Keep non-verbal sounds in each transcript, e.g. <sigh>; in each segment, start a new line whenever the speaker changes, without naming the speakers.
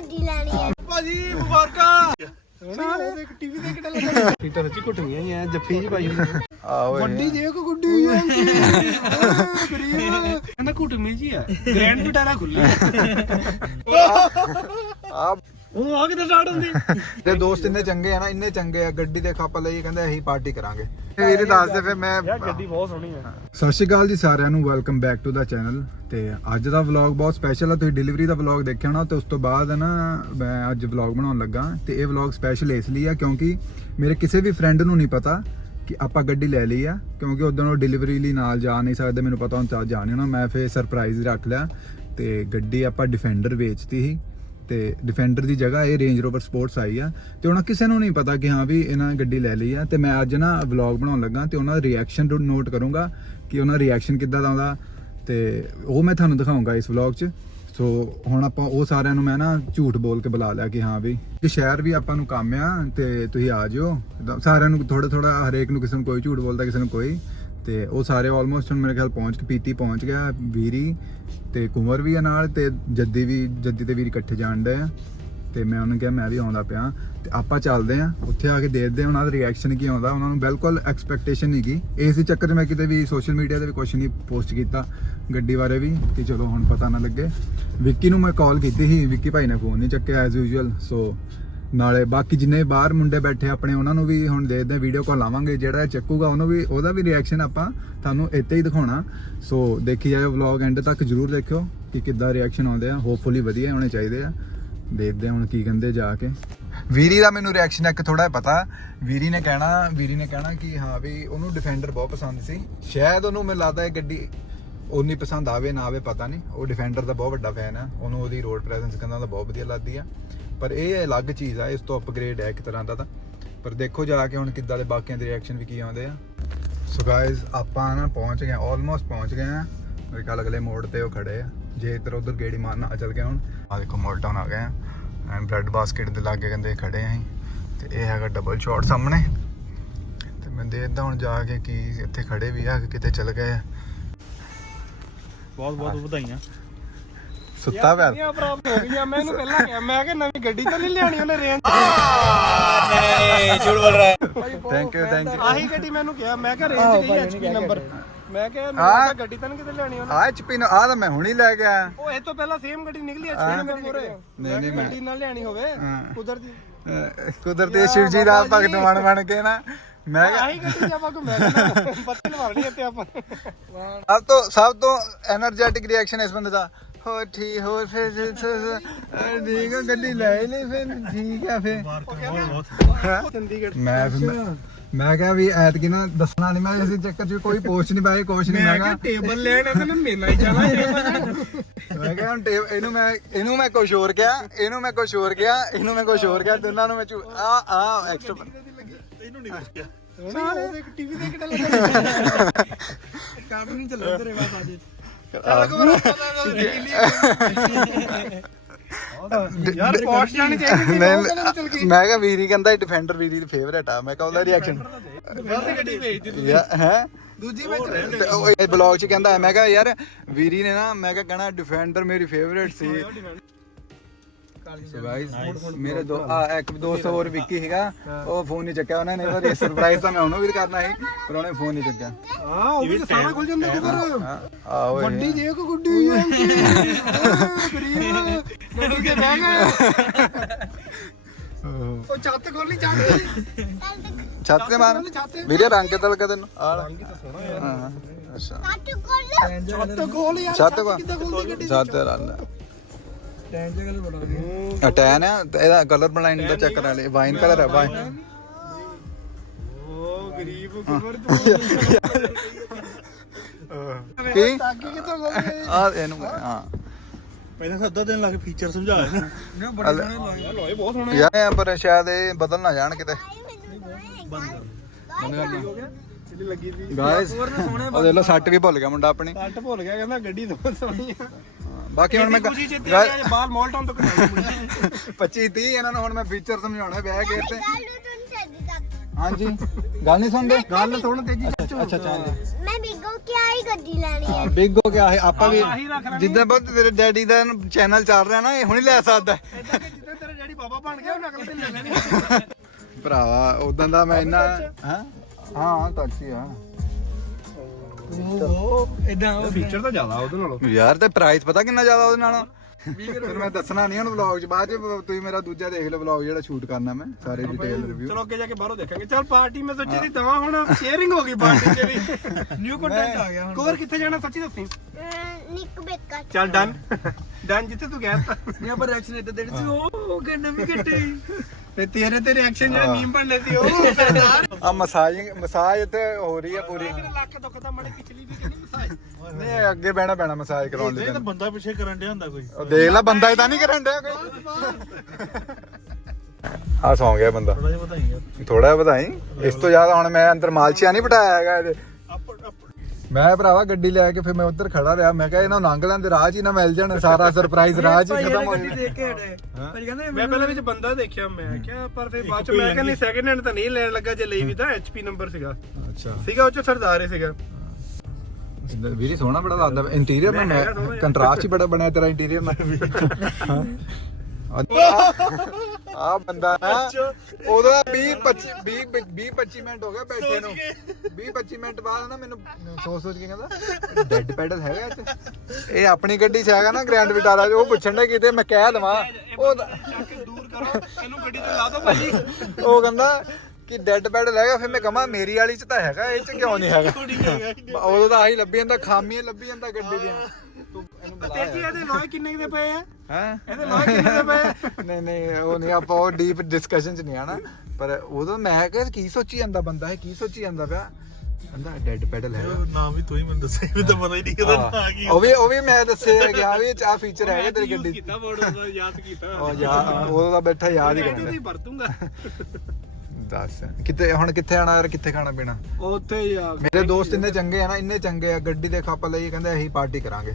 ਗੱਡੀ ਲੈਣੀ ਹੈ
ਭਾਜੀ ਮੁਬਾਰਕਾਂ। ਉਹਦੇ ਟੀਵੀ ਤੇ ਕਿੱਡਾ ਲੱਗਾ ਸੀਟਾਂ ਸੱਚੀ ਘੁੱਟੀਆਂ ਹੀ ਆ ਜੱਫੀ ਜੀ ਪਾਈ ਹੁੰਦੀ
ਆਹੋ
ਵੱਡੀ ਜੇ ਕੋ ਗੁੱਡੀ ਜਾਂਦੀ ਗਰੀਬ <laughs> ਕਹਿੰਦਾ ਘੁੱਟਮੀ ਜੀ ਆ ਗ੍ਰੈਂਡ ਵਿਟਾਰਾ ਖੁੱਲੀ
ਆ।
ਉਹ ਆ ਕਿਤੇ ਸਟਾਰਟ ਹੁੰਦੀ? <laughs>
ਤੇ ਦੋਸਤ ਇੰਨੇ ਚੰਗੇ ਆ ਨਾ ਇੰਨੇ ਚੰਗੇ ਆ ਗੱਡੀ ਦੇ ਖੱਪ ਲਈ ਕਹਿੰਦੇ ਅਸੀਂ ਪਾਰਟੀ ਕਰਾਂਗੇ। ਵੀਰੇ ਦੱਸ ਦੇ ਫਿਰ ਮੈਂ
ਯਾਰ ਗੱਡੀ ਬਹੁਤ ਸੋਹਣੀ ਆ।
ਸਤਿ ਸ਼੍ਰੀ ਅਕਾਲ ਜੀ ਸਾਰਿਆਂ ਨੂੰ welcome back to the channel ਤੇ ਅੱਜ ਦਾ ਵਲੌਗ ਬਹੁਤ ਸਪੈਸ਼ਲ ਆ ਤੁਸੀਂ ਡਿਲੀਵਰੀ ਦਾ ਵਲੌਗ ਦੇਖਿਆ ਹੋਣਾ ਤੇ ਉਸ ਤੋਂ ਬਾਅਦ ਨਾ ਮੈਂ ਅੱਜ ਵਲੌਗ ਬਣਾਉਣ ਲੱਗਾ। ਤੇ ਇਹ ਵਲੌਗ ਸਪੈਸ਼ਲ ਇਸ ਲਈ ਆ ਕਿਉਂਕਿ ਮੇਰੇ ਕਿਸੇ ਵੀ ਫਰੈਂਡ ਨੂੰ ਨਹੀਂ ਪਤਾ ਕਿ ਆਪਾਂ ਗੱਡੀ ਲੈ ਲਈ ਆ ਕਿਉਂਕਿ ਉਦੋਂ ਉਹ ਡਿਲੀਵਰੀ ਲਈ ਨਾਲ ਜਾ ਨਹੀਂ ਸਕਦੇ ਮੈਨੂੰ ਪਤਾ ਹੁਣ ਚਾਹ ਜਾ ਨਹੀਂ ਹੋਣਾ ਮੈਂ ਫੇਰ ਸਰਪ੍ਰਾਈਜ਼ ਰੱਖ ਲਿਆ। ਤੇ ਗੱਡੀ ਆਪਾਂ ਡਿਫੈਂਡਰ ਵੇਚਤੀ ਸੀ। ਤੇ ਡਿਫੈਂਡਰ ਦੀ ਜਗ੍ਹਾ ਇਹ ਰੇਂਜ ਰੋਵਰ ਸਪੋਰਟਸ ਆਈ ਆ ਤੇ ਉਹਨਾਂ ਕਿਸੇ ਨੂੰ ਨਹੀਂ ਪਤਾ ਕਿ ਹਾਂ ਵੀ ਇਹਨਾਂ ਗੱਡੀ ਲੈ ਲਈ ਆ ਤੇ ਮੈਂ ਅੱਜ ਨਾ ਵਲੌਗ ਬਣਾਉਣ ਲੱਗਾ ਤੇ ਉਹਨਾਂ ਦਾ ਰਿਐਕਸ਼ਨ ਨੋਟ ਕਰੂੰਗਾ ਕਿ ਉਹਨਾਂ ਦਾ ਰਿਐਕਸ਼ਨ ਕਿੱਦਾਂ ਦਾ ਆਉਂਦਾ ਤੇ ਉਹ ਮੈਂ ਤੁਹਾਨੂੰ ਦਿਖਾਉਂਗਾ ਇਸ ਵਲੌਗ 'ਚ। ਸੋ ਹੁਣ ਆਪਾਂ ਉਹ ਸਾਰਿਆਂ ਨੂੰ ਮੈਂ ਨਾ ਝੂਠ ਬੋਲ ਕੇ ਬੁਲਾ ਲਿਆ ਕਿ ਹਾਂ ਵੀ ਕਿ ਸ਼ਹਿਰ ਵੀ ਆਪਾਂ ਨੂੰ ਕੰਮ ਆ ਤੇ ਤੁਸੀਂ ਆ ਜਿਓ। ਸਾਰਿਆਂ ਨੂੰ ਥੋੜਾ ਥੋੜਾ ਹਰੇਕ ਨੂੰ ਕਿਸੇ ਨੂੰ ਕੋਈ ਝੂਠ ਬੋਲਦਾ, ਕਿਸੇ ਨੂੰ ਕੋਈ। ਤੇ ਉਹ ਸਾਰੇ ਆਲਮੋਸਟ ਹੁਣ ਮੇਰੇ ਖਿਆਲ ਪਹੁੰਚ ਕੇ ਪੀਤੀ ਪਹੁੰਚ ਗਿਆ ਵੀਰੀ ਤੇ ਕੁੰਵਰ ਵੀ ਆ ਨਾਲ ਤੇ ਜੱਦੀ ਵੀ, ਜੱਦੀ ਤੇ ਵੀਰ ਇਕੱਠੇ ਜਾਣ ਡਏ ਆ। ਤੇ ਮੈਂ ਉਹਨੂੰ ਕਿਹਾ, ਮੈਂ ਵੀ ਆਉਂਦਾ ਪਿਆ। ਤੇ ਆਪਾਂ ਚੱਲਦੇ ਆ, ਉੱਥੇ ਆ ਕੇ ਦੇਖਦੇ ਆ ਉਹਨਾਂ ਦਾ ਰਿਐਕਸ਼ਨ ਕੀ ਆਉਂਦਾ। ਉਹਨਾਂ ਨੂੰ ਬਿਲਕੁਲ ਐਕਸਪੈਕਟੇਸ਼ਨ ਨਹੀਂ ਗਈ ਇਸ ਚੱਕਰ 'ਚ ਮੈਂ ਕਿਤੇ ਵੀ ਸੋਸ਼ਲ ਮੀਡੀਆ ਤੇ ਵੀ ਕੁਝ ਨਹੀਂ ਪੋਸਟ ਕੀਤਾ ਗੱਡੀ ਬਾਰੇ ਵੀ, ਕਿ ਚਲੋ ਹੁਣ ਪਤਾ ਨਾ ਲੱਗੇ। ਵਿੱਕੀ ਨੂੰ ਮੈਂ ਕਾਲ ਕੀਤੀ ਸੀ, ਵਿੱਕੀ ਭਾਈ ਨੇ ਫੋਨ ਨਹੀਂ ਚੱਕਿਆ ਐਜ਼ ਯੂਜੂਅਲ ਸੋ ਨਾਲੇ ਬਾਕੀ ਜਿੰਨੇ ਬਾਹਰ ਮੁੰਡੇ ਬੈਠੇ ਆਪਣੇ ਉਹਨਾਂ ਨੂੰ ਵੀ ਹੁਣ ਦੇਖਦੇ ਵੀਡੀਓ ਕਾਲ ਲਾਵਾਂਗੇ, ਜਿਹੜਾ ਇਹ ਚੱਕੂਗਾ, ਉਹਨੂੰ ਵੀ, ਉਹਦਾ ਵੀ ਰਿਐਕਸ਼ਨ ਆਪਾਂ ਤੁਹਾਨੂੰ ਇੱਥੇ ਹੀ ਦਿਖਾਉਣਾ। ਸੋ ਦੇਖੀ ਜਾਓ ਵਲੌਗ ਐਂਡ ਤੱਕ, ਜਰੂਰ ਦੇਖਿਓ ਕਿ ਕਿੱਦਾਂ ਰਿਐਕਸ਼ਨ ਆਉਂਦੇ ਆ। ਹੋਪਫੁਲੀ ਵਧੀਆ ਹੋਣੇ ਚਾਹੀਦੇ ਆ। ਦੇਖਦੇ ਹਾਂ ਹੁਣ ਕੀ ਕਹਿੰਦੇ ਜਾ ਕੇ। ਵੀਰੀ ਦਾ ਮੈਨੂੰ ਰਿਐਕਸ਼ਨ ਇੱਕ ਥੋੜਾ ਪਤਾ। ਵੀਰੀ ਨੇ ਕਹਿਣਾ, ਵੀਰੀ ਨੇ ਕਹਿਣਾ ਕਿ ਹਾਂ ਵੀ ਉਹਨੂੰ ਡਿਫੈਂਡਰ ਬਹੁਤ ਪਸੰਦ ਸੀ। ਸ਼ਾਇਦ ਉਹਨੂੰ ਮੈਨੂੰ ਲੱਗਦਾ ਇਹ ਗੱਡੀ ਉਨੀ ਪਸੰਦ ਆਵੇ, ਨਾ ਆਵੇ, ਪਤਾ ਨਹੀਂ। ਉਹ ਡਿਫੈਂਡਰ ਦਾ ਬਹੁਤ ਵੱਡਾ ਫੈਨ ਆ। ਉਹਨੂੰ ਉਹਦੀ ਰੋਡ ਪ੍ਰੈਜ਼ੈਂਸ ਕਹਿੰਦਾ ਬਹੁਤ ਵਧੀਆ ਲੱਗਦੀ ਆ। ਪਰ ਇਹ ਅਲੱਗ ਚੀਜ਼ ਆ ਇਸ ਤੋਂ ਅਪਗ੍ਰੇਡ ਹੈ ਇੱਕ ਤਰ੍ਹਾਂ ਦਾ ਤਾਂ। ਪਰ ਦੇਖੋ ਜਾ ਕੇ ਹੁਣ ਕਿੱਦਾਂ ਦੇ ਬਾਕੀਆਂ ਦੇ ਰਿਐਕਸ਼ਨ ਵੀ ਕੀ ਆਉਂਦੇ ਆ। ਸੋ ਗਾਇਜ਼ ਆਪਾਂ ਨਾ ਪਹੁੰਚ ਗਏ ਆਲਮੋਸਟ ਪਹੁੰਚ ਗਏ ਆ। ਮੇਰੇ ਖਿਆਲ ਅਗਲੇ ਮੋੜ ਤੇ ਉਹ ਖੜੇ ਆ। ਜੇ ਇੱਧਰ ਉੱਧਰ ਗੇੜੀ ਮਾਰਨ ਚੱਲ ਗਏ ਹੁਣ। ਆ ਦੇਖੋ ਮੋਲ ਟਾਊਨ ਆ ਗਏ ਆ ਐਂਡ ਬ੍ਰੈਡ ਬਾਸਕਟ ਦੇ ਲਾਗੇ ਕਹਿੰਦੇ ਖੜੇ ਆ ਤੇ ਇਹ ਹੈਗਾ ਡਬਲ ਸ਼ਾਟ ਸਾਹਮਣੇ। ਤੇ ਮੈਂ ਦੇਖਦਾ ਹੁਣ ਜਾ ਕੇ ਕੀ ਇੱਥੇ ਖੜੇ ਵੀ ਆ ਕਿਤੇ ਚੱਲ ਗਏ ਆ।
ਬਹੁਤ ਬਹੁਤ ਵਧਾਈਆਂ।
ਸੁੱਤਾ ਪਿਆ
ਯਾਰ ਪ੍ਰੋਬਲਮ ਹੋ ਗਈਆਂ? ਮੈਂ ਇਹਨੂੰ ਪਹਿਲਾਂ ਕਿਹਾ ਮੈਂ ਕਿ ਨਵੀਂ ਗੱਡੀ ਤਾਂ ਨਹੀਂ ਲਿਆਣੀ ਉਹਨੇ ਰੇਂਜ ਨਹੀਂ
ਝੂਠ ਬੋਲ ਰਿਹਾ।
ਥੈਂਕ ਯੂ ਥੈਂਕ ਯੂ
ਆਹੀ ਗੱਡੀ ਮੈਨੂੰ ਕਿਹਾ ਮੈਂ ਕਿ ਰੇਂਜ ਗਈ ਐਚਪੀ ਨੰਬਰ ਮੈਂ ਕਿਹਾ ਮੈਂ ਗੱਡੀ ਤਾਂ ਕਿਤੇ ਲਿਆਣੀ ਉਹਨੇ।
ਆ ਐਚਪੀ ਨੂੰ ਆ ਤਾਂ ਮੈਂ ਹੁਣੀ ਲੈ ਗਿਆ
ਉਹ ਇਹ ਤੋਂ ਪਹਿਲਾਂ ਸੇਮ ਗੱਡੀ ਨਿਕਲੀ ਐਚਪੀ ਮੇਰੇ ਮੋਰੇ
ਨਹੀਂ ਨਹੀਂ ਮੈਂ
ਗੱਡੀ ਨਾਲ ਲਿਆਣੀ ਹੋਵੇ ਕੁਦਰਤੀ।
ਕੁਦਰਤੀ ਸ਼ਿਵ ਜੀ ਦਾ ਭਗਤ ਮਨ ਬਣ ਕੇ ਨਾ ਮੈਂ
ਆਹੀ ਗੱਡੀ ਆਪਾਂ ਕੋ ਮੈਂ ਪਤਾ ਨਹੀਂ ਮਾਰਨੀ ਇੱਥੇ ਆਪਾਂ।
ਸਭ ਤੋਂ ਸਭ ਤੋਂ એનર્ਜੈਟਿਕ ਰਿਐਕਸ਼ਨ ਇਸ ਬੰਦੇ ਦਾ। ਹੋ ਠੀਕ ਹੋਰ ਫਿਰ ਠੀਕ ਆ ਗੱਡੀ ਲੈ ਹੀ ਲਈ ਫਿਰ ਠੀਕ ਆ ਫਿਰ।
ਚੰਡੀਗੜ੍ਹ।
ਮੈਂ ਫਿਰ- ਮੈਂ- ਮੈਂ ਕਿਹਾ ਵੀ ਐਤਕੀ ਨਾ ਦੱਸਣਾ ਨਹੀਂ ਮੈਂ ਇਸੇ ਚੱਕਰ 'ਚ ਕੋਈ ਪੋਸਟ ਨਹੀਂ ਪਾਈ ਕੁਛ ਨਹੀਂ
ਮੈਂ
ਮੈਂ
ਕਿਹਾ
ਕਿਹਾ
ਟੇਬਲ ਲੈਣ ਇਹਦੇ ਨਾਲ ਮੇਲਾ ਹੀ ਜਾਣਾ
ਮੈਂ ਕਿਹਾ ਹੁਣ ਟੇਪ ਇਹਨੂੰ ਮੈਂ ਇਹਨੂੰ ਮੈਂ ਕੁਛ ਹੋਰ ਕਿਹਾ ਇਹਨੂੰ ਮੈਂ ਕੁਛ ਹੋਰ ਕਿਹਾ ਇਹਨੂੰ ਮੈਂ ਕੁਛ ਹੋਰ ਕਿਹਾ ਦੋਨਾਂ ਨੂੰ ਮੈਂ ਝੂ- ਆ ਆ ਐਕਸਟਰਾ
ਤੈਨੂੰ ਨਹੀਂ
ਸੋਹਣੀ ਉਹਦੇ ਟੀਵੀ ਕਿੱਡਾ ਲੱਗਾ। ਕਾਰਟੂਨ ਨਹੀਂ ਚੱਲਦਾ ਤੇਰੇ ਬਾਅਦ ਅੱਜ। ਯਾਰ ਪੋਸਟ ਜਾਣੀ ਚਾਹੀਦੀ
ਮੈਂ ਕਿਹਾ ਵੀਰੀ ਕਹਿੰਦਾ ਡਿਫੈਂਡਰ ਵੀਰੀ ਦੀ ਫੇਵਰੇਟ ਆ। ਮੈਂ ਕਿਹਾ ਉਹਦਾ ਰਿਐਕਸ਼ਨ
ਗਲਤ ਗੱਡੀ
ਹੈ?
ਦੂਜੀ ਵਿੱਚ
ਉਹ ਬਲੌਗ 'ਚ ਕਹਿੰਦਾ ਮੈਂ ਕਿਹਾ ਯਾਰ ਵੀਰੀ ਨੇ ਨਾ ਮੈਂ ਕਿਹਾ ਕਹਿਣਾ ਡਿਫੈਂਡਰ ਮੇਰੀ ਫੇਵਰੇਟ ਸੀ। ਸੋ ਗਾਇਸ ਮੇਰੇ ਦੋ ਆ ਇੱਕ ਦੋਸਤ ਹੋਰ ਵਿੱਕੀ ਹੈਗਾ ਉਹ ਫੋਨ ਨਹੀਂ ਚੱਕਿਆ ਉਹਨੇ ਨਹੀਂ ਪਰ ਸਰਪ੍ਰਾਈਜ਼ ਤਾਂ ਮੈਂ ਉਹਨੂੰ ਵੀ ਕਰਨਾ ਸੀ ਪਰ ਉਹਨੇ ਫੋਨ ਨਹੀਂ ਚੱਕਿਆ।
ਹਾਂ ਉਹ ਵੀ ਤਾਂ ਸਾਰਾ ਖੁੱਲ ਜਾਂਦਾ ਕਿਧਰ
ਆਹੋ ਇਹ।
ਵੱਡੀ ਜੇ ਕੋ ਗੁੱਡੀ ਜਾਂਦੀ ਗਰੀਬ ਗੱਡੀ ਤੇ ਬਹਿ ਗਏ। ਉਹ ਛੱਤ ਖੋਲੀ ਛੱਤ
ਛੱਤ ਤੇ ਮਾਰ।
ਛੱਤ
ਵੀਰੇ ਰੰਗ ਕਿੱਦਾਂ ਲੱਗਾ ਤੈਨੂੰ ਆ ਹਾਂ ਅੱਛਾ।
ਕੱਟ ਕੋਲ
ਛੱਤ ਖੋਲ ਯਾਰ
ਛੱਤ
ਕਿੱਦਾਂ ਖੋਲਦੀ ਗੱਡੀ
ਛੱਤ ਤੇ ਰੰਗ।
ਟੈਨ ਜਗ੍ਹਾ ਤੇ ਬੜਾ
ਆ ਟੈਨ ਆ ਤੇ ਇਹਦਾ ਕਲਰ ਬਲਾਈਂਡ ਦਾ ਚੈੱਕ ਕਰਾ ਲੈ ਵਾਈਨ ਕਲਰ ਹੈ ਵਾਈਨ
ਉਹ ਗਰੀਬ ਕੁਮਰ ਤੂੰ।
ਕੀ?
ਤਾਕੀ ਕਿੱਥੋਂ ਖੋਲਦੇ
ਆ ਇਹਨੂੰ ਹਾਂ।
ਪਹਿਲਾਂ ਤਾਂ ਅੱਧਾ ਦਿਨ ਲਾ ਕੇ ਫੀਚਰ ਸਮਝਾਇਆ ਨਾ
ਨੇ ਬੜੇ ਸੋਹਣੇ ਲਾਏ ਬਹੁਤ ਸੋਹਣੇ
ਯਾਰ ਪਰ ਸ਼ਾਇਦ ਇਹ ਬਦਲ ਨਾ ਜਾਣ ਕਿਤੇ।
ਜਿਹੜੀ ਲੱਗੀ ਸੀ।
ਗਾਇਸ ਉਹ ਦੇਖ ਲੋ ਸੱਟ ਵੀ ਭੁੱਲ ਗਿਆ ਮੁੰਡਾ ਆਪਣੀ।
ਕੱਟ ਭੁੱਲ ਗਿਆ ਕਹਿੰਦਾ ਗੱਡੀ ਦੋ ਸੋਹਣੀ ਆ।
ਬਾਕੀ ਹੁਣ ਮੈਂ
ਖੁਸ਼ੀ ਬਾਲ ਮੋਲ ਟਾਊਨ ਤੋਂ ਕਢਾਈ
25 30 ਇਹਨਾਂ ਨੂੰ ਹੁਣ ਮੈਂ ਫੀਚਰ ਸਮਝਾਉਣਾ ਬਹਿ ਕੇ ਤੇ। ਹਾਂਜੀ ਗੱਲ ਨਹੀਂ ਸੁਣਦੇ?
ਗੱਲ ਸੁਣ ਤੇਜੀ
ਅੱਛਾ ਅੱਛਾ
ਮੈਂ ਬਿੱਗੋ ਕੀ ਆਈ ਗੱਡੀ ਲੈਣੀ ਹੈ।
ਬਿਗ ਹੋ? ਗਿਆ ਇਹ ਆਪਾਂ ਵੀ
ਆਹੀ ਰੱਖ ਲੈਣੀ।
ਜਿੱਦਾਂ ਬਹੁਤ ਤੇਰੇ ਡੈਡੀ ਦਾ ਚੈਨਲ ਚੱਲ ਰਿਹਾ ਨਾ ਇਹ ਹੁਣੇ ਲੈ ਸਕਦਾ। ਹੈ।
ਏਦਾਂ ਕਿ ਜਿੱਦਾਂ ਤੇਰਾ ਡੈਡੀ ਬਾਬਾ ਬਣ ਗਿਆ ਉਹ ਨਕਲ ਤੇ ਲੈ ਲੈਣੀ।
ਭਰਾਵਾ ਉਦੋਂ ਦਾ ਮੈਂ ਇੰਨਾ ਹਾਂ? ਹਾਂ ਟੈਕਸੀ ਆ।
ਇਦਾਂ ਉਹ ਫੀਚਰ ਤਾਂ ਜ਼ਿਆਦਾ ਉਹਦੇ ਨਾਲੋਂ।
ਯਾਰ ਤੇ ਪ੍ਰਾਈਸ ਪਤਾ ਕਿੰਨਾ ਜ਼ਿਆਦਾ ਉਹਦੇ ਨਾਲ? ਫਿਰ ਮੈਂ ਦੱਸਣਾ ਨਹੀਂ ਹੁਣ ਵਲੌਗ 'ਚ ਬਾਅਦ 'ਚ ਤੁਸੀਂ ਮੇਰਾ ਦੂਜਾ ਦੇਖ ਲਓ ਵਲੌਗ ਜਿਹੜਾ ਸ਼ੂਟ ਕਰਨਾ ਮੈਂ ਸਾਰੇ ਡਿਟੇਲ ਰਿਵਿਊ
ਚਲੋ ਅੱਗੇ ਜਾ ਕੇ ਬਾਹਰੋਂ ਦੇਖਾਂਗੇ। ਚਲ ਪਾਰਟੀ ਮੈਂ ਸੋਚੀ ਸੀ ਦਵਾ ਹੁਣ ਸ਼ੇਅਰਿੰਗ ਹੋ ਗਈ ਪਾਰਟੀ 'ਚ ਵੀ। <laughs> ਨਿਊ ਕੰਟੈਂਟ ਆ ਗਿਆ ਹੁਣ। ਕੋਰ ਕਿੱਥੇ ਜਾਣਾ ਸੱਚੀ ਦੱਸੀ?
ਨਿੱਕ ਬੇਕਾ
ਚੱਲ ਡਨ ਡਨ <laughs> ਜਿੱਥੇ ਤੂੰ ਗਿਆ ਤਾਂ। ਨਹੀਂ ਪਰ ਰਿਐਕਸ਼ਨ ਇੱਦਾਂ ਦੇਣੀ ਸੀ ਉਹ ਕਿ ਨਵੀਂ ਗੱਡੀ ਤੇ ਤੇਰੇ ਤੇ ਰਿਐਕਸ਼ਨ ਜਿਹੜੇ ਮੀਮ ਬਣਨੇ ਸੀ ਉਹ <laughs> ਸਰਦਾਰ
ਆ ਮਸਾਜਿੰਗ ਮਸਾਜ ਤੇ ਹੋ ਰਹੀ ਆ ਪੂਰੀ।
ਲੱਕ ਦੁਖਦਾ ਮੜੇ ਪਿਛਲੀ ਵੀ ਕਹਿੰਦੀ ਮਸਾਜ?
ਨਹੀਂ ਅੱਗੇ ਬਹਿਣਾ ਪੈਣਾ ਮਸਾਜ ਕਰਾਉਣ ਲਈ
ਇਹ ਤਾਂ
ਤੈਨੂੰ।
ਬੰਦਾ ਪਿੱਛੇ ਕਰਨ ਡਿਆ ਹੁੰਦਾ ਕੋਈ।
ਉਹ ਦੇਖ ਲੈ ਬੰਦਾ ਇਦਾਂ ਨਹੀਂ ਕਰਨ ਡਿਆ ਕੋਈ। ਆ ਸੌਂ ਗਿਆ ਬੰਦਾ।
ਥੋੜਾ ਜਿਹਾ ਵਧਾਈ ਯਾਰ
ਥੋੜਾ ਵਧਾਈ। ਇਸ ਤੋਂ ਜ਼ਿਆਦਾ ਹੁਣ ਮੈਂ ਅੰਦਰ ਮਾਲਸ਼ੀਆ ਨਹੀਂ ਬਿਠਾਇਆ ਹੈਗਾ ਇਹਦੇ। ਮੈਂ ਭਰਾਵਾ ਗੱਡੀ ਲੈ ਕੇ ਫਿਰ ਮੈਂ ਉੱਧਰ ਖੜਾ ਰਿਹਾ। ਮੈਂ ਕਿਹਾ ਇਹਨਾਂ ਨੂੰ ਲੰਘ ਲੈਂਦੇ ਰਾਹ 'ਚ ਹੀ ਨਾ ਮਿਲ ਜਾਣ ਸਾਰਾ ਸਰਪ੍ਰਾਈਜ਼ ਰਾਹ 'ਚ ਹੀ ਖਤਮ ਹੋ
ਗੱਡੀ ਦੇਖ ਕੇ ਹਟੇ। ਭਾਈ ਕਹਿੰਦੇ ਮੈਂ ਪਹਿਲਾਂ ਵਿੱਚ ਬੰਦਾ ਦੇਖਿਆ ਮੈਂ ਕਿਹਾ ਪਰ ਫਿਰ ਬਾਅਦ ਚ ਮੈਂ ਕਹਿੰਦੀ ਸੈਕਿੰਡ ਹੈਂਡ ਤਾਂ ਨਹੀਂ ਲੈਣ ਲੱਗਾ ਜੇ ਲਈ ਵੀ ਤਾਂ ਐਚਪੀ ਨੰਬਰ ਸੀਗਾ।
ਅੱਛਾ।
ਸੀਗਾ ਉਹ ਚ ਸਰਦਾਰ ਹੀ ਸੀਗਾ।
ਵੀਰੇ ਸੋਹਣਾ ਬੜਾ ਲੱਗਦਾ। ਇੰਟੀਰੀਅਰ
ਮੈਂ
ਮੈਂ। ਕੰਟਰਾਸਟ ਹੀ ਬੜਾ ਬਣਿਆ ਤੇਰਾ ਇੰਟੀਰੀਅਰ ਨਾਲ ਆ ਬੰਦਾ ਨਾ ਉਹਦਾ 20 25 20 20 25 ਮਿੰਟ ਹੋ ਗਏ ਬੈਠੇ ਨੂੰ। 20 25 ਮਿੰਟ ਬਾਅਦ ਨਾ ਮੈਨੂੰ ਸੋਚ ਸੋਚ ਕੇ ਕਹਿੰਦਾ ਡੈਡ ਪੈਡਲ ਹੈਗਾ 'ਚ। ਇਹ ਆਪਣੀ ਗੱਡੀ 'ਚ ਹੈਗਾ ਨਾ ਗ੍ਰੈਂਡ ਵਿਟਾਰਾ 'ਚ ਉਹ ਪੁੱਛਣ ਦੇ ਕਿਤੇ ਮੈਂ ਕਹਿ ਦਵਾਂ। ਉਹ
ਦੂਰ ਕਰੋ ਇਹਨੂੰ ਗੱਡੀ ਤੇ ਲਾ ਦਿਓ ਭਾਜੀ।
ਉਹ ਕਹਿੰਦਾ ਕਿ ਡੈਡ ਪੈਡਲ ਹੈਗਾ ਫਿਰ ਮੈਂ ਕਹਾਂ ਮੇਰੀ ਵਾਲੀ 'ਚ ਤਾਂ ਹੈਗਾ ਇਹ 'ਚ ਕਿਉਂ ਨਹੀਂ ਹੈਗਾ। ਉਦੋਂ ਤਾਂ ਆਹੀ ਲੱਭੀ ਜਾਂਦਾ ਖਾਮੀਆਂ ਲੱਭੀ ਜਾਂਦਾ ਗੱਡੀ ਦੀਆਂ। ਤੂੰ ਇਹਨੂੰ ਬੁਲਾ
ਤੇ ਜੀ ਇਹਦੇ ਲੋਏ ਕਿੰਨੇ ਕੁ ਦੇ ਪਏ ਆ?
ਹੈ?
ਇਹਦੇ ਲੋਏ ਕਿੰਨੇ ਦੇ ਪਏ ਆ?
ਨਹੀਂ ਨਹੀਂ ਉਹ ਨਹੀਂ ਆਪਾਂ ਉਹ ਡੀਪ ਡਿਸਕਸ਼ਨ ਚ ਨਹੀਂ ਆਣਾ ਪਰ ਉਦੋਂ ਮੈਂ ਕਿਹਾ ਕੀ ਸੋਚੀ ਜਾਂਦਾ ਬੰਦਾ ਇਹ? ਕੀ ਸੋਚੀ ਜਾਂਦਾ ਪਿਆ? ਕਹਿੰਦਾ ਡੈਡ ਪੈਡਲ ਹੈ
ਉਹ ਨਾਮ ਵੀ ਤੂੰ ਹੀ ਮੈਨੂੰ ਦੱਸਿਆ ਵੀ ਤਾਂ ਪਤਾ ਹੀ ਨਹੀਂ ਕਿਹਦਾ ਨਾਂ ਕੀ
ਉਹ ਵੀ ਉਹ ਵੀ ਮੈਂ ਦੱਸਿਆ ਗਿਆ ਵੀ ਆ ਫੀਚਰ ਹੈਗਾ ਤੇਰੀ ਗੱਡੀ 'ਚ।
ਕੀਤਾ ਵਰਡ ਉਹਦਾ ਯਾਦ ਕੀਤਾ।
ਉਹ ਯਾਰ ਉਦੋਂ ਦਾ ਬੈਠਾ ਯਾਦ ਹੀ
ਮੈਂ
ਕਰਦਾ।
ਉਹਦੀ ਵਰਤੂੰਗਾ।
ਦੱਸ ਕਿਤੇ ਹੁਣ ਕਿੱਥੇ ਆਣਾ ਯਾਰ ਕਿੱਥੇ ਖਾਣਾ ਪੀਣਾ?
ਉੱਥੇ ਯਾਰ
ਮੇਰੇ ਦੋਸਤ ਇੰਨੇ ਚੰਗੇ ਆ ਨਾ ਇੰਨੇ ਚੰਗੇ ਆ ਗੱਡੀ ਦੇ ਖੱਪ ਲਈ ਕਹਿੰਦੇ ਅਸੀਂ ਪਾਰਟੀ ਕਰਾਂਗੇ।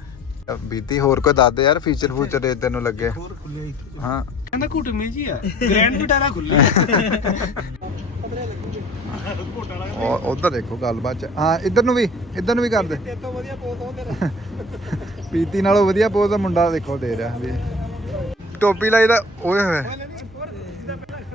ਬੀਤੀ ਹੋਰ ਕੋਈ ਦੱਸ ਦੇ ਯਾਰ ਫੀਚਰ ਫੂਚਰ ਦੇ ਤੈਨੂੰ ਲੱਗੇ।
ਹੋਰ ਖੁੱਲਿਆ ਹੀ
ਹਾਂ।
ਕਹਿੰਦਾ ਘੁੱਟਮੀ ਜੀ ਆ। ਗ੍ਰੈਂਡ ਵਿਟਾਰਾ ਖੁੱਲਿਆ
ਉਹ ਉਧਰ ਦੇਖੋ ਗੱਲਬਾਤ ਚ। ਹਾਂ ਇੱਧਰ ਨੂੰ ਵੀ ਇੱਧਰ ਨੂੰ ਵੀ ਕਰ ਦੇ।
ਤੇ ਤੋਂ ਵਧੀਆ ਪੋਤ ਹੋ ਤੇਰਾ।
ਪੀਤੀ ਨਾਲੋਂ ਵਧੀਆ ਪੋਜ਼ ਦਾ ਮੁੰਡਾ ਦੇਖੋ ਦੇ ਰਿਹਾ ਵੀ। ਟੋਪੀ ਲਾਈ ਦਾ ਓਏ ਹੋਏ।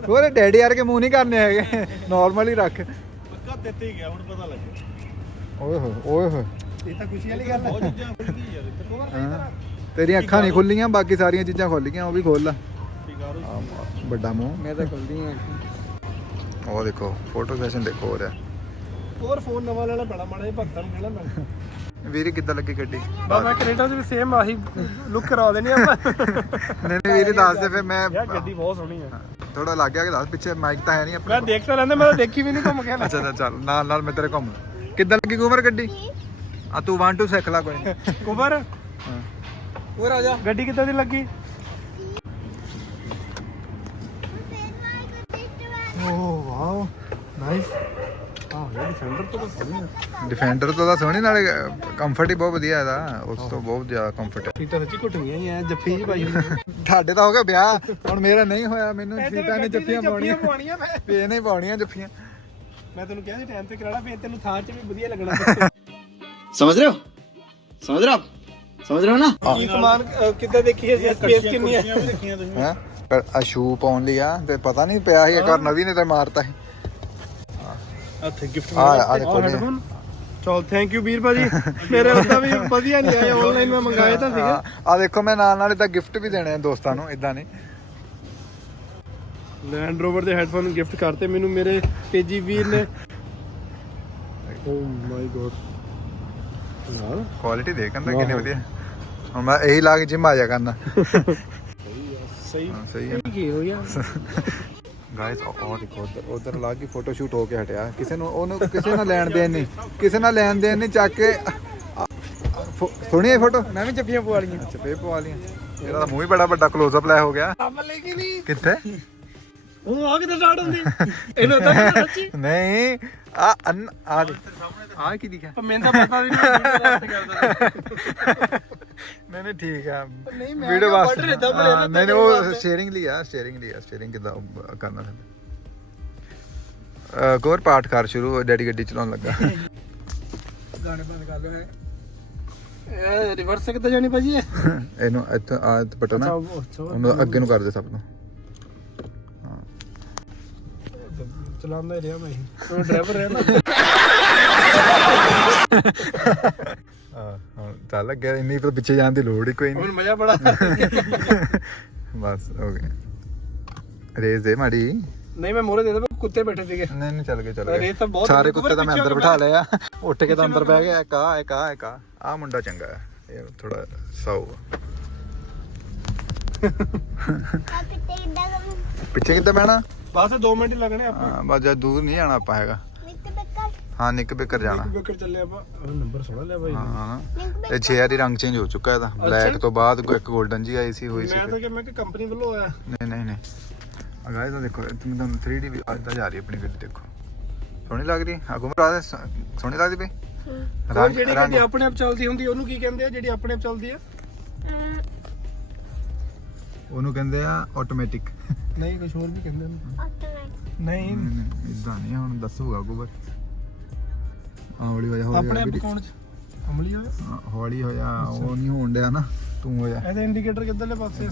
ਹੋਰ ਡੈਡੀ ਯਾਰ ਕੇ ਮੂੰਹ ਨਹੀਂ ਕਰਨੇ ਹੈਗੇ। ਨਾਰਮਲ ਹੀ ਰੱਖ।
ਪੱਕਾ ਦਿੱਤੇ ਹੀ ਗਿਆ ਹੁਣ ਪਤਾ ਲੱਗਿਆ
ਓਏ ਹੋਏ ਓਏ ਹੋਏ।
ਇਹ ਤਾਂ ਖੁਸ਼ੀ ਵਾਲੀ ਗੱਲ
ਬਹੁਤ
ਹੈ
ਚੀਜ਼ਾਂ ਖੁੱਲ ਗਈ ਯਾਰ ਇੱਧਰ।
ਹਾਂ। ਤੇਰੀਆਂ ਅੱਖਾਂ ਨਹੀਂ ਖੁੱਲੀਆਂ ਬਾਕੀ ਸਾਰੀਆਂ ਚੀਜ਼ਾਂ ਖੁੱਲ ਗਈਆਂ ਉਹ ਵੀ ਖੋਲ ਲਾ। ਆਹ, ਵੱਡਾ ਮੂੰਹ।
ਮੈਂ ਤਾਂ ਖੁੱਲਦੀ ਆ
ਉਹ ਦੇਖੋ ਫੋਟੋ ਸੈਸ਼ਨ ਦੇਖੋ ਹੋ ਰਿਹਾ
ਹੋਰ ਫੋਨ ਨਵਾਂ ਲੈਣਾ ਪੈਣਾ ਮਾੜਾ ਜਿਹਾ ਭਗਤਾਂ ਨੂੰ ਕਹਿਣਾ ਪੈਣਾ।
ਵੀਰੇ ਕਿੱਦਾਂ ਲੱਗੀ ਗੱਡੀ?
ਬਾ ਮੈਂ ਕੈਨੇਡਾ 'ਚ ਵੀ ਸੇਮ ਆਹੀ ਲੁੱਕ ਕਰਾ ਦੇਣੀ ਆਪਾਂ।
ਨਹੀਂ ਨਹੀਂ ਵੀਰੇ ਦੱਸ ਦੇ ਫਿਰ ਮੈਂ
ਯਾਰ ਗੱਡੀ ਬਹੁਤ ਸੋਹਣੀ ਆ।
ਥੋੜਾ ਲੱਗ ਗਿਆ ਕਿ ਦੱਸ ਪਿੱਛੇ ਮਾਈਕ ਤਾਂ ਹੈ ਨਹੀਂ
ਮੈਂ
ਆਪਣੇ
ਦੇਖਦਾ ਰਹਿੰਦਾ ਮੈਂ ਤਾਂ ਦੇਖੀ ਵੀ ਨਹੀਂ ਘੁੰਮ ਕੇ
ਅੱਛਾ ਅੱਛਾ ਚੱਲ ਨਾਲ ਨਾਲ ਮੈਂ ਤੇਰੇ ਘੁੰਮ ਕਿੱਦਾਂ ਲੱਗੀ ਗੁਮਰ ਗੱਡੀ? ਆ ਤੂੰ 1 2 ਸਿੱਖ ਲੈ ਕੋਈ ਨਹੀਂ
ਕੁਬਰ
ਹਾਂ।
ਹੋਰ ਆ ਜਾ। ਗੱਡੀ ਕਿੱਦਾਂ ਦੀ ਲੱਗੀ? ਓ ਵਾਓ। ਨਾਈਸ ਆਹ ਇਹ ਡਿਫੈਂਡਰ ਤੋਂ ਤਾਂ ਸੋਹਣੀ ਆ।
ਡਿਫੈਂਡਰ ਤੋਂ ਤਾਂ ਸੋਹਣੀ ਨਾਲੇ ਕੰਫਰਟ ਹੀ ਬਹੁਤ ਵਧੀਆ ਇਹਦਾ। ਉਸ ਤੋਂ ਬਹੁਤ ਜ਼ਿਆਦਾ ਕੰਫਰਟ ਹੈ
ਸੀਟਾਂ ਸੱਚੀ ਘੁੱਟੀਆਂ ਹੀ ਆ ਜੱਫੀ ਜੀ ਪਾਈ ਹੁੰਦੀ
ਤੁਹਾਡੇ ਤਾਂ ਹੋ ਗਿਆ ਵਿਆਹ। ਹੁਣ ਮੇਰਾ ਨਹੀਂ ਹੋਇਆ ਮੈਨੂੰ ਸੀਟਾਂ ਨੇ ਜੱਫੀਆਂ ਪਾਉਣੀਆਂ।
ਪਾਉਣੀਆਂ ਮੈਂ।
ਵੀ ਇਹਨੇ ਹੀ ਪਾਉਣੀਆਂ ਜੱਫੀਆਂ।
ਮੈਂ ਤੈਨੂੰ ਕਿਹਾ ਸੀ ਟਾਈਮ ਤੇ ਕਰਾਣਾ ਫੇਰ ਤੈਨੂੰ ਥਾਂ 'ਚ ਵੀ ਵਧੀਆ ਲੱਗਣਾ।
समझ रहे हो समझ रहे हो आप समझ रहे हो ना
ਕੀ ਸਮਾਨ ਅਹ, ਕਿੱਦਾਂ ਦੇਖੀ ਹੈ ਸਪੇਸ ਕਿੰਨੀ ਹੈ
ਕੁਰਸੀਆਂ ਵੀ ਦੇਖੀਆਂ ਤੁਸੀਂ
ਹੈ ਪਰ ਆ ਸ਼ੂ ਪਾਉਣ ਲਈ ਆ ਤੇ ਪਤਾ ਨਹੀਂ ਪਿਆ ਸੀ ਇੱਕ ਵਾਰ ਨਵੀਂ ਨੇ ਤੇ ਮਾਰਤਾ ਸੀ
ਇੱਥੇ ਗਿਫਟ
ਆ ਆ ਦੇਖੋ ਨੇ
ਹੈਡਫੋਨ ਚਲ ਥੈਂਕ ਯੂ ਵੀਰ ਭਾਜੀ <laughs> ਮੇਰੇ ਉੱਤਾ ਵੀ ਵਧੀਆ ਨਹੀਂ ਆਏ ਆਨਲਾਈਨ ਮੈਂ ਮੰਗਾਏ ਤਾਂ ਸੀਗੇ
ਆ ਦੇਖੋ ਮੈਂ ਨਾਲ ਨਾਲ ਤਾਂ ਗਿਫਟ ਵੀ ਦੇਣੇ ਆ ਦੋਸਤਾਂ ਨੂੰ ਇਦਾਂ ਨਹੀਂ
ਲੈਂਡ ਰੋਵਰ ਦੇ ਹੈਡਫੋਨ ਗਿਫਟ ਕਰਤੇ ਮੈਨੂੰ ਮੇਰੇ ਤੇਜੀ ਵੀਰ ਨੇ ਓ ਮਾਈ ਗੋਡ ਯਾਰ
ਕੁਆਲਿਟੀ ਦੇਖ ਕੰਦਾ ਕਿੰਨੀ ਵਧੀਆ। ਹੁਣ ਮੈਂ ਇਹੀ ਲਾ ਕੇ ਜਿਮ ਆ ਜਾ ਕਰਨਾ। <laughs>
ਸਹੀ
ਹਾਂ, ਸਹੀ ਹੈ
ਕੀ ਹੋ ਗਿਆ।
ਗਾਇਸ ਦੇਖੋ ਉਧਰ ਉਧਰ ਲਾ ਕੇ ਫੋਟੋ ਸ਼ੂਟ ਹੋ ਕੇ ਹਟਿਆ। ਕਿਸੇ ਨੂੰ ਉਹਨੂੰ ਕਿਸੇ ਨਾਲ ਲੈਣ ਦੇਣ ਨਹੀਂ। ਕਿਸੇ ਨਾਲ ਲੈਣ ਦੇਣ ਨਹੀਂ ਚੱਕ ਕੇ ਸੋਹਣੀ ਫੋਟੋ
ਮੈਂ ਵੀ ਜੱਫੀਆਂ ਪਵਾ ਲੀਆਂ
ਫੇਰ ਪਵਾ ਲੀਆਂ ਇਹਦਾ ਮੂੰਹ ਹੀ ਬੜਾ ਵੱਡਾ ক্লোਜ਼ ਅਪ ਲੈ ਹੋ ਗਿਆ।
ਆਪਾਂ ਲੈ ਕੇ ਨਹੀਂ?
ਕਿੱਥੇ?
ਉਹ ਆ ਕਿਤੇ ਸਟਾਰਟ ਹੁੰਦੀ ਇਹਨੂੰ ਤਾਂ ਸੱਚੀ?
ਨਹੀਂ ਆ ਅੰਨ- ਆ ਦੇ। ਆ ਕੀ
ਪਰ ਮੈਨੂੰ ਤਾਂ ਪਤਾ ਵੀ ਨਹੀਂ ਮੈਂ
ਨਹੀਂ ਨਹੀਂ ਠੀਕ ਆ।
ਨਹੀਂ, ਮੈਂ
ਵੀਡੀਓ ਵਾਸਤੇ ਨਹੀਂ ਉਹ। ਸਟੀਅਰਿੰਗ ਲਈ ਆ ਸਟੀਅਰਿੰਗ ਲਈ ਆ ਸਟੀਅਰਿੰਗ ਕਿਦਾਂ ਕਰਨਾ ਹੈ ਅ ਕੋਰ ਪਾਠ ਕਰ ਸ਼ੁਰੂ ਡੈਡੀ ਗੱਡੀ ਚਲਾਉਣ ਲੱਗਾ।
ਗਾਣੇ ਬੰਦ ਕਰ ਲਓ ਇਹ ਰਿਵਰਸ ਕਿੱਦਾਂ ਜਾਣੀ ਭਾਜੀ ਇਹ?
ਇਹਨੂੰ ਇੱਥੇ ਆ ਬਟਨ ਆ।
ਅੱਛਾ, ਅੱਛਾ,
ਉਹਨੂੰ ਅੱਗੇ ਨੂੰ ਕਰ ਦੇ ਸਭ ਨੂੰ।
ਚਲਾਉਂਦਾ ਰਿਹਾ ਮੈਂ ਉਹ ਡਰਾਈਵਰ ਰਿਹਾ ਨਾ
ਹਾਂ ਹੁਣ ਚੱਲ ਲੱਗਿਆ ਇੰਨੀ ਤਾਂ ਪਿੱਛੇ ਜਾਣ ਦੀ ਲੋੜ ਹੀ ਕੋਈ
ਹੁਣ
ਨਹੀਂ।
ਮਜ਼ਾ ਬੜਾ
ਬਸ ਹੋ ਗਿਆ। ਰੇਸ ਦੇ ਮਾੜੀ।
ਨਹੀਂ ਮੈਂ ਮੋਰੇ ਦੇ ਦੇ ਕੁੱਤੇ ਬੈਠੇ ਸੀਗੇ।
ਨਹੀਂ ਨਹੀਂ ਚੱਲ ਗਏ ਚੱਲ
ਅਰੇ
ਗਏ।
ਇਹ ਤਾਂ ਬਹੁਤ
ਸਾਰੇ ਕੁੱਤੇ ਤਾਂ ਮੈਂ ਅੰਦਰ ਬਿਠਾ
ਗਿਆ।
ਲਏ ਆ ਉੱਠ ਕੇ ਤਾਂ ਅੰਦਰ ਬਹਿ ਗਿਆ ਇੱਕ ਆ ਇੱਕ ਆ ਇੱਕ ਆ ਆ ਮੁੰਡਾ ਚੰਗਾ ਹੈ। ਇਹ ਥੋੜਾ ਸਾਊ
ਕਰੂੰ
ਪਿੱਛੇ ਕਿੱਦਾਂ ਬਹਿਣਾ?
ਬਸ 2 ਮਿੰਟ ਹੀ ਲੱਗਣੇ ਆਪਾਂ।
ਹਾਂ ਬਸ ਜਦ ਦੂਰ ਨਹੀਂ ਜਾਣਾ ਆਪਾਂ ਹੈਗਾ।
Nick Baker.
ਹਾਂ ਨਿੱਕ ਬਿਕਰ ਜਾਣਾ।
ਬੇਕਰ ਚੱਲੇ ਆਪਾਂ। ਨੰਬਰ ਸੋਹਣਾ ਲਿਆ ਨੇ।
ਹਾਂ
ਨਿੱਕ
ਇਹ ਛੇ ਵਾਰੀ ਰੰਗ ਚੇਂਜ ਹੋ ਚੁੱਕਾ ਇਹਦਾ। ਬਲੈਕ ਤੋਂ ਬਾਅਦ ਕੋਈ ਇੱਕ 골ਡਨ ਜੀ ਆਈ ਸੀ ਹੋਈ ਸੀ
ਮੈਂ। ਤਾਂ ਕਿ ਮੈਂ ਕਿ ਕੰਪਨੀ ਵੱਲੋਂ ਆਇਆ।
ਨਹੀਂ ਨਹੀਂ ਨਹੀਂ। ਆ ਗਾਇਸ ਆ ਦੇਖੋ ਇਹ ਤੁਹਾਨੂੰ 3D ਵੀ ਅੱਜ ਜਾ ਰਹੀ ਆਪਣੀ ਗੱਡੀ ਦੇਖੋ। ਸੋਹਣੀ ਲੱਗ ਰਹੀ ਆ ਘੁਮਰਾ ਦੇ ਸੋਹਣੀ ਲੱਗਦੀ ਪਈ
ਉਹ ਜਿਹੜੀ ਗੱਡੀ ਆਪਣੇ ਆਪ ਚੱਲਦੀ ਹੁੰਦੀ ਉਹਨੂੰ ਕੀ ਕਹਿੰਦੇ ਆ? ਜਿਹੜੀ ਆਪਣੇ ਆਪ ਚੱਲਦੀ ਆ?
ਉਹਨੂੰ ਕਹਿੰਦੇ ਆ ਆਟੋਮੈਟਿਕ
ਨਹੀਂ ਕੁਝ ਹੋਰ ਵੀ ਕਹਿੰਦੇ ਉਹਨੂੰ
ਆਟੋਮੈਟਿਕ
ਨਹੀਂ
ਇਦਾਂ ਨਹੀਂ ਹੁਣ ਦੱਸੂਗਾ ਗੂਗਲ ਆ ਹੌਲੀ ਹੋ
ਆਪਣੇ ਆਪ ਕੌਣ ਚ ਅਮਲੀ ਹੋਇਆ?
ਹੌਲੀ ਹੋ ਜਾ ਉਹ ਨਹੀਂ ਹੋਣ ਡਿਆ ਨਾ ਤੂੰ ਹੋ ਜਾ
ਇਹਦੇ ਇੰਡੀਕੇਟਰ ਕਿੱਧਰਲੇ ਪਾਸੇ?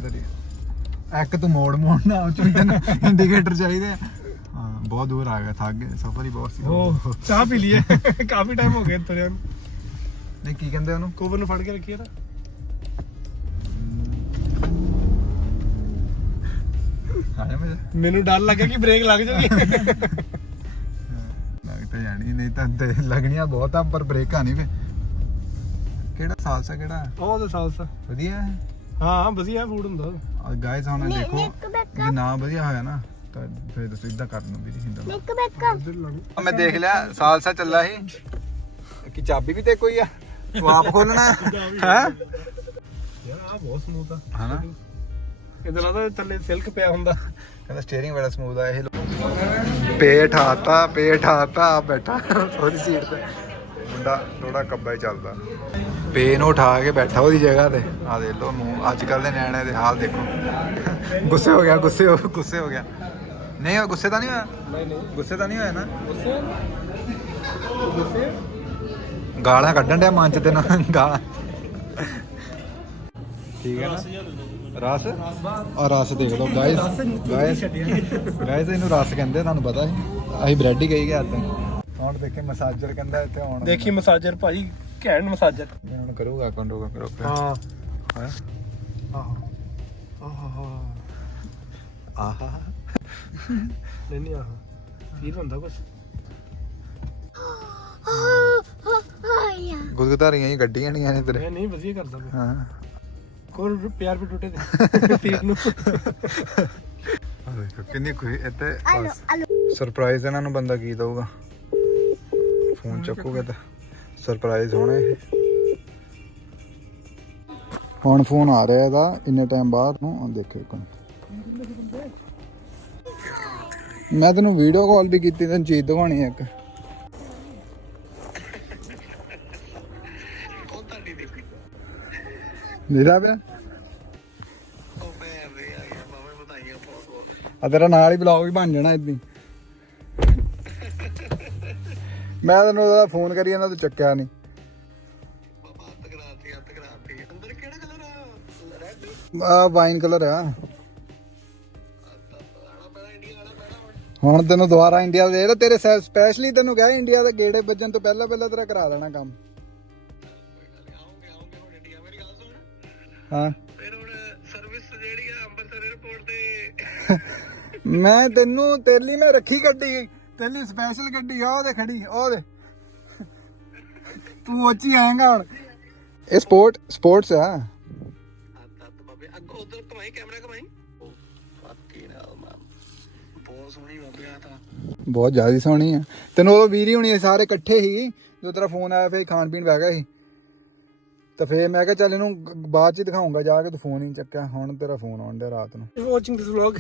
ਆ?
ਇੱਕ ਤੂੰ ਮੋੜ ਮੋੜਨਾ ਉਹ ਚੋਂ ਇੰਡੀਕੇਟਰ ਚਾਹੀਦੇ ਆ। ਹਾਂ ਬਹੁਤ ਦੂਰ ਆ ਗਿਆ ਥੱਕ ਗਏ ਸਫ਼ਰ ਹੀ ਬਹੁਤ ਸੀ।
ਉਹ ਚਾਹ ਪੀ ਲਈਏ। ਕਾਫੀ ਟਾਈਮ ਹੋ ਗਿਆ ਤੁਰਿਆਂ ਨੂੰ।
ਨਹੀਂ ਕੀ ਕਹਿੰਦੇ ਉਹਨੂੰ?
ਕੋਵਰ ਨੂੰ ਫੜ ਕੇ ਰੱਖੀਏ ਨਾ
ਆਇਆ ਮਜ਼ਾ
ਮੈਨੂੰ ਡਰ ਲੱਗਾ ਕਿ ਬ੍ਰੇਕ ਲੱਗ ਜਾਊਗੀ।
ਲੱਗ ਤਾਂ ਜਾਣੀ ਨਹੀਂ ਤਾਂ ਤੇ ਲੱਗਣੀਆਂ ਬਹੁਤ ਆ ਪਰ ਬ੍ਰੇਕਾਂ ਨਹੀਂ ਫੇ। ਕਿਹੜਾ ਸਾਲਸਾ ਕਿਹੜਾ?
ਉਹ ਤਾਂ ਸਾਲਸਾ
ਵਧੀਆ ਹੈ?
ਹਾਂ ਵਧੀਆ ਫੂਡ ਹੁੰਦਾ।
ਗਾਇਸ ਹੁਣ
ਨਿ-
ਦੇਖੋ ਜੇ ਨਾ ਵਧੀਆ ਹੋਇਆ ਨਾ ਤਾਂ ਫਿਰ ਤੁਸੀਂ ਇਦਾਂ ਕਰ ਲਓ ਵੀਰੇ ਹਿੰਦਾ
ਇੱਧਰ ਲਾਉਣੀ
ਮੈਂ ਦੇਖ ਲਿਆ ਸਾਲਸਾ ਚੱਲਾ ਸੀ। ਕਿ ਚਾਬੀ ਵੀ ਤੇ ਕੋਈ ਆ? ਤੂੰ ਆਪ ਖੋਲਣਾ। ਹੈ?
ਯਾਰ ਆ ਬਹੁਤ ਸਮੂਥ ਆ।
ਹਨਾ?
ਇਧਰ ਲੱਗਦਾ ਥੱਲੇ ਸਿਲਕ ਪਿਆ ਹੁੰਦਾ।
ਕਹਿੰਦਾ ਸਟੀਅਰਿੰਗ ਬੜਾ ਸਮੂਥ ਆ ਇਹ ਪੇਟ ਹਾਤਾ ਪੇਟ ਹਾਤਾ ਆ ਬੈਠਾ ਉਹਦੀ ਸੀਟ ਤੇ। ਮੁੰਡਾ ਥੋੜਾ ਕੱਬਾ ਹੀ ਚੱਲਦਾ। ਪੇ ਨੂੰ ਉਠਾ ਕੇ ਬੈਠਾ ਉਹਦੀ ਜਗ੍ਹਾ ਤੇ। ਆ ਦੇਖ ਲਓ ਮੂੰਹ ਅੱਜ ਕੱਲ ਦੇ ਨਿਆਣੇ ਦੇ ਹਾਲ ਦੇਖੋ। ਗੁੱਸੇ ਹੋ ਗਿਆ ਗੁੱਸੇ ਹੋ ਗੁੱਸੇ ਹੋ ਗਿਆ। ਨਹੀਂ ਉਹ ਗੁੱਸੇ ਤਾਂ ਨਹੀਂ ਹੋਇਆ?
ਨਹੀਂ ਨਹੀਂ।
ਗੁੱਸੇ ਤਾਂ ਨਹੀਂ ਹੋਇਆ ਨਾ?
ਗੁੱਸੇ? ਗੁੱਸੇ?
ਗਾਲਾਂ ਕੱਢਣ ਡਿਆ ਮਨ ਚ ਤੈਨੂੰ। ਗਾਲਾਂ। ਠੀਕ ਹੈ ਨਾ? ਰਸ ਆ ਰਸ ਦੇਖ ਲਓ ਗਾਇਸ ਗਾਇਸ ਗਾਇਸ ਇਹਨੂੰ ਰਸ ਕਹਿੰਦੇ ਤੁਹਾਨੂੰ ਪਤਾ ਹੈ ਅਸੀਂ ਬ੍ਰੈਡ ਹੀ ਕਹੀ ਗਿਆ ਤਾਂ ਹੁਣ ਦੇਖੇ ਮਸਾਜਰ ਕਹਿੰਦਾ ਇੱਥੇ ਆਉਣ
ਦੇਖੀ ਮਸਾਜਰ ਭਾਈ ਘੈਂਟ ਮਸਾਜਰ
ਹੁਣ ਕਰੂਗਾ ਕੰਡੋ ਕਰੋ
ਹਾਂ
ਹੈ
ਆਹ ਆਹ
ਆਹਾ
ਨਹੀਂ ਨਹੀਂ ਆਹ ਫੀਲ ਹੁੰਦਾ ਕੁਛ
ਆਇਆ
ਗੁਦਗੁਦਾਰੀਆਂ ਹੀ ਗੱਡੀਆਂ ਨਹੀਂ ਆਣੇ ਤੇਰੇ
ਨਹੀਂ ਵਧੀਆ ਕਰਦਾ
ਹਾਂ
ਕੋਲ ਪਿਆਰ ਵੀ ਟੁੱਟੇ ਦੇ <laughs> ਫੀਲ ਨੂੰ।
ਆ ਦੇਖੋ ਕਿੰਨੀ ਖੁਸ਼ੀ ਇੱਥੇ ਸਰਪ੍ਰਾਈਜ਼ ਇਹਨਾਂ ਨੂੰ ਬੰਦਾ ਕੀ ਦਊਗਾ? ਫੋਨ ਚੱਕੂਗਾ ਤਾਂ। ਸਰਪ੍ਰਾਈਜ਼ ਹੋਣੇ ਇਹ। ਹੁਣ ਫੋਨ ਆ ਰਿਹਾ ਇਹਦਾ ਇੰਨੇ ਟਾਈਮ ਬਾਅਦ। ਨੂੰ ਦੇਖੋ ਇੱਕ। ਮੈਂ ਤੈਨੂੰ ਵੀਡੀਓ ਕਾਲ ਵੀ ਕੀਤੀ ਤੈਨੂੰ ਚੀਜ਼ ਦਿਖਾਉਣੀ ਹੈ ਇੱਕ। ਨੀਰਾ ਪਿਆ? ਆ ਤੇਰਾ ਨਾਲ ਹੀ ਬਲੌਗ ਵੀ ਬਣ ਜਾਣਾ ਇਦਾਂ ਮੈਂ ਤੈਨੂੰ ਉਹਦਾ ਫੋਨ ਕਰੀ ਜਾਂਦਾ ਤੂੰ ਚੱਕਿਆ ਨਹੀਂ। ਆ? ਵਾਈਨ ਕਲਰ ਆ। ਹੁਣ ਤੈਨੂੰ ਦੁਬਾਰਾ ਇੰਡੀਆ ਦੇ ਤੇਰੇ ਸਪੈਸ਼ਲੀ ਤੈਨੂੰ ਕਿਹਾ ਇੰਡੀਆ ਦੇ ਗੇੜੇ ਵੱਜਣ ਤੋਂ ਪਹਿਲਾਂ ਪਹਿਲਾਂ ਤੇਰਾ ਕਰਾ ਦੇਣਾ ਕੰਮ। ਹਾਂ।
ਫਿਰ ਹੁਣ ਸਰਵਿਸ ਜਿਹੜੀ ਆ ਅੰਮ੍ਰਿਤਸਰ 에ਅਰਪੋਰਟ ਤੇ <laughs>
ਮੈਂ ਤੈਨੂੰ ਤੇਰੇ ਲਈ ਮੈਂ ਰੱਖੀ ਗੱਡੀ ਤੇਰੇ ਲਈ ਸਪੈਸ਼ਲ ਗੱਡੀ ਆ ਉਹਦੇ ਖੜੀ ਉਹ ਦੇ ਤੂੰ ਉੱਚੀ ਆਏਗਾ ਹੁਣ। ਇਹ ਸਪੋਰਟ ਸਪੋਰਟਸ ਆ।
ਬਾਬੇ ਅੱਗੋਂ ਉਧਰ ਕਮਾਈ ਕੈਮਰਾ ਕਮਾਈ ਫੱਕੀ ਨਾਲ ਮਾਂ। ਬਹੁਤ ਸੋਹਣੀ ਬਾਬੇ ਆ ਤਾਂ।
ਬਹੁਤ ਜ਼ਿਆਦਾ ਸੋਹਣੀ ਆ। ਤੈਨੂੰ ਉਹ ਵੀਰੀ ਹੋਣੀ ਸਾਰੇ ਇਕੱਠੇ ਹੀ ਜਦੋਂ ਤੇਰਾ ਫੋਨ ਆਇਆ ਫਿਰ ਖਾਣ ਪੀਣ ਬਹਿ ਗਿਆ ਸੀ। ਤਾਂ ਫੇਰ ਮੈਂ ਕਿਹਾ ਚੱਲ ਇਹਨੂੰ ਗ- ਬਾਅਦ ਚ ਦਿਖਾਉਂਗਾ ਜਾ ਕੇ ਤੂੰ ਫੋਨ ਹੀ ਨੀ ਚੱਕਿਆ। ਹੁਣ ਤੇਰਾ ਫੋਨ ਆਉਣ ਡਿਆ ਰਾਤ ਨੂੰ।
Watching this vlog